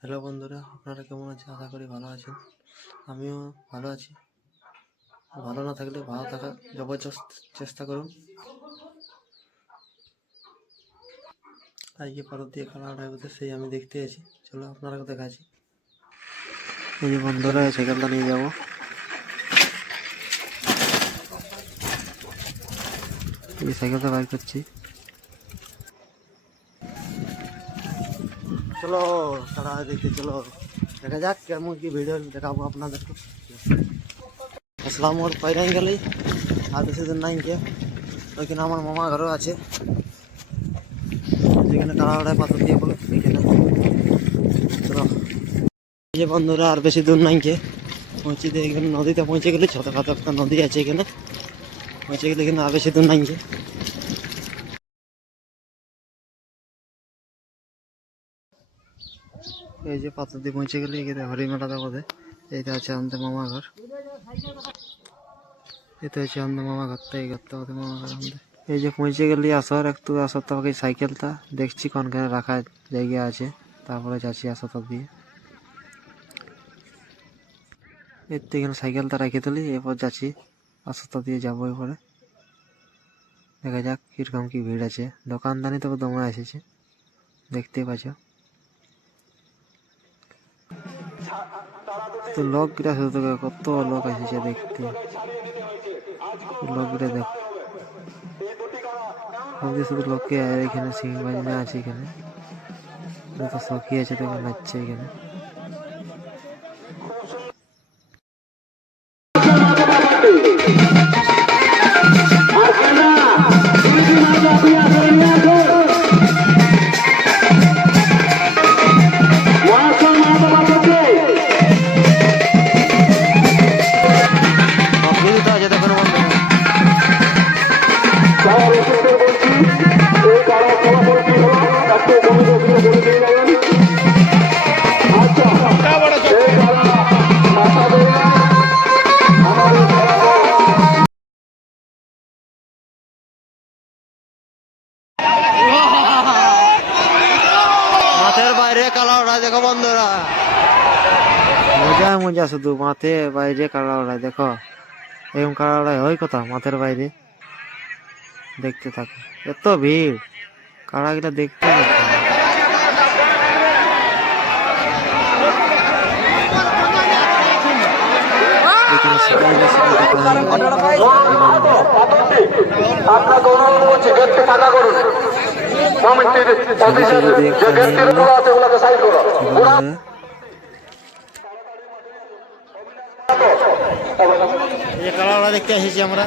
Hello বন্ধুরা, আপনারা কেমন আছেন? আশা করি ভালো আছেন। আমিও ভালো আছি। ভালো না থাকলে ভালো থাকার জবরদস্ত চেষ্টা করুন। আজকে পারদ দিয়ে খেলা হচ্ছে, সেই আমি দেখতে আছি। চলো আপনারা দেখাচ্ছি। এই যে বন্ধুরা, সাইকেলটা নিয়ে যাব। এই সাইকেলটা বাইর করছি। চলো খেলা দেখতে চলো, দেখা যাক কেমন কি ভিডিও দেখাবো আপনাদেরকে। আসলাম ওর পাইরাই গেলে আর বেশি দিন নাই কে, ওইখানে আমার মামা ঘরও আছে, যেখানে কাড়াড়ায় পাথর দিয়ে বলো এইখানে। চলো এই যে বন্ধুরা, আর বেশি দূর নাই কে পৌঁছে দিয়ে এখানে নদীতে পৌঁছে গেলে, ছোটখাটো একটা নদী আছে এখানে, পৌঁছে গেলে এখানে আর বেশি দূর নাই কে। এই যে পাথর দিয়ে পৌঁছে গেলে এখানে হরিমেলাটা বোধে। এইটা আছে আমাদের মামা ঘর, এটা হচ্ছে আমাদের মামা ঘরটা, এই ঘরটা আমাদের মামা ঘর আমাদের। এই যে পৌঁছে গেলি আসর, একটু আসর তোমাকে সাইকেলটা দেখছি কোনখানে রাখার জায়গা আছে, তারপরে যাচ্ছি আসর দিয়ে। এর থেকে এখানে সাইকেলটা রেখে দিলি, এরপর যাচ্ছি আসর দিয়ে যাবো। এরপরে দেখা যাক কিরকম কি ভিড় আছে। দোকানদানি তবে দমে এসেছে, দেখতে পাচ্ছ। তো লোকগুলা শুধু কত লোক এসেছে দেখতে, লোকগুলা দেখো শুধু লোককে এখানে সিং বাজনা আছে এখানে, তো সখী আছে তো নাচছে এখানে। মাঠের বাইরে কালা ওড়ায় দেখো বন্ধুরা, মজা মজা, শুধু মাঠে বাইরে কালা ওড়ায় দেখো। এরকম কালা ওড়ায় হয় কথা মাঠের বাইরে, দেখতে থাকো। এত ভিড়, কাড়াগুলা দেখতে কাড়াওড়া দেখতে এসেছি আমরা।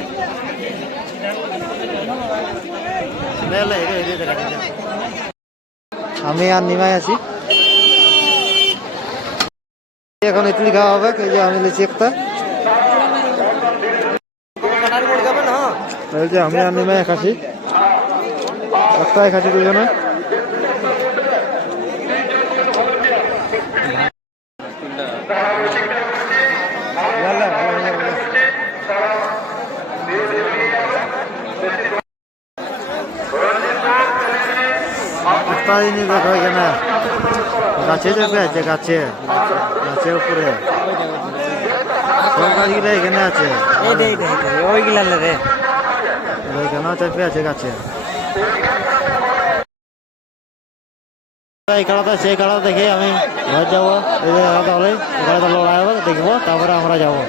আমি আর নিমাই আছি এখন। ইডলি খাওয়া হবে, এই যে আমি লিচি একটা, এই যে আমি আর নিমাই খাচ্ছি, একটাই খাচ্ছি দুজনে। দেখো এখানে গাছে চেপে আছে, গাছে গাছের উপরে সব গাছগুলো এখানে আছে, ওইগুলা রে এখানেও চেপে আছে গাছে। এই খেলাটা সেই খেলা দেখে আমি ঘর যাবো, এই খেলাটা হলে এই খেলাটা লড়াই হবে দেখবো, তারপরে আমরা যাবো।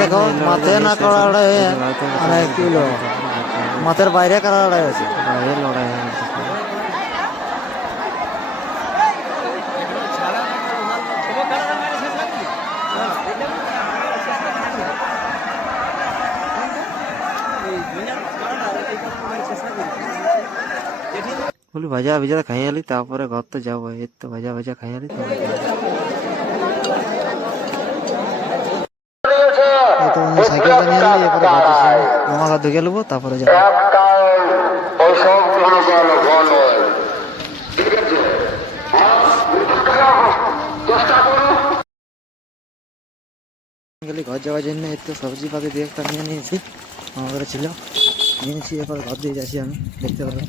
দেখো মাঠে না করা লড়াই, মানে কি মাঠের বাইরে করা লড়াই আছে, বাইরে লড়াই বলি ভাজা ভিজা খাই আলি, তারপরে ঘর তো যাবো। এই তো ভাজা ভাজা খাই আলি, সাইকেলটা নিয়ে আলি, এরপরে মামা ঘর ঢুকে নেবো, তারপরে যাবো। গেলে ঘর যাওয়ার জন্য একটু সবজি পাতি দিয়ে একটা নিয়ে নিয়েছি, আমাদের ছিল নিয়েছি, এরপর ঘর দিয়ে যাচ্ছি আমি, দেখতে পাবেন।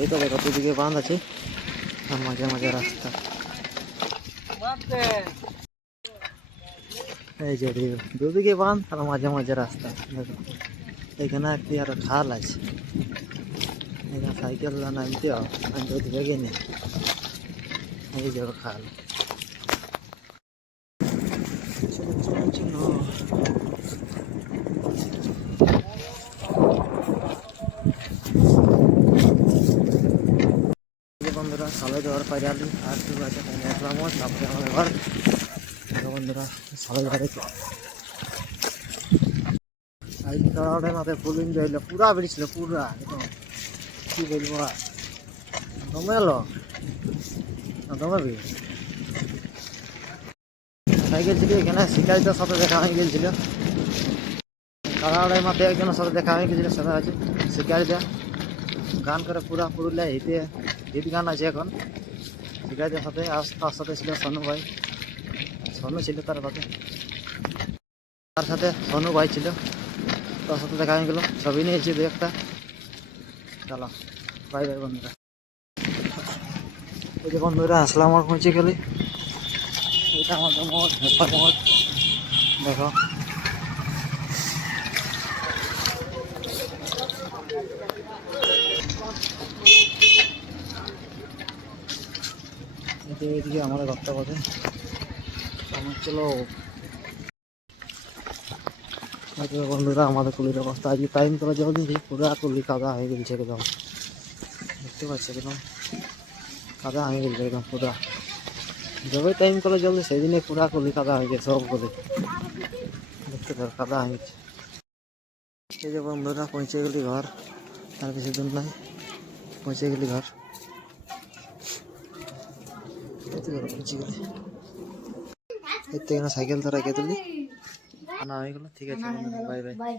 এই তো দেখো দুদিকে বাঁধ আছে আর মাঝে মাঝে রাস্তা, এই যে দুদিকে বাঁধ আর মাঝে মাঝে রাস্তা। দেখো এখানে একটি আর খাল আছে, এখানে সাইকেল নামতে হবে, আমি যদি বেগে নেই, এই যে খাল। বন্ধুরা সালে যাওয়ার পাই আলি আর শুরু আছে দেখলাম, তারপরে আমাদের ঘর। বন্ধুরা সালে ঘরে সাইকেল চড়াওটাই মাথায় ফুল এনজয় হইলো, পুরা বেরিয়েছিল পুরা, একদম কি বলবো আর দমে এলো না, দমে ভিড়। সাইকেল ছিল এখানে শিকারিতার সাথে দেখা হয়ে গেছিল, কারাড়াই মাথায় একজনের সাথে দেখা হয়ে গেছিল, সেটা আছে শিকারিতা গান করে পুরা পুরুলিয়া হিতে হিট গান আছে এখন শিকারিতার সাথে। আর তার সাথে ছিল সনু ভাই, সনু ছিল তার সাথে, তার সাথে সনু ভাই ছিল, তার সাথে দেখা হয়ে গেল, ছবি নিয়েছি দু একটা। চলো বাই বাই বন্ধুরা। এই যে বন্ধুরা আসলাম আর পৌঁছে গেলে, এটা আমাদের মঠ, হেপার মঠ দেখো। এদিকে আমাদের ঘরটা কথা আমার চলো। বন্ধুরা আমাদের কুলির অবস্থা আজকে টাইম করে জল দিয়েছি, পুরা কুলি কাদা হয়ে গেছে একদম, দেখতে পাচ্ছি একদম কাদা হয়ে গেছে একদম পুরা। যবে টাইম করে জল দিই সেদিনে পুরা কুলি কাদা হয়ে গেছে সব কুলি, দেখতে পারো কাদা হয়ে গেছে। এই যে বন্ধুরা পৌঁছে গেলি ঘর, আর বেশি দূর নাই, পৌঁছে গেলি ঘর, পৌঁছে গেলি। এর থেকে সাইকেল তো রেখে তুলি আনা হয়ে গেল, ঠিক আছে বাই বাই।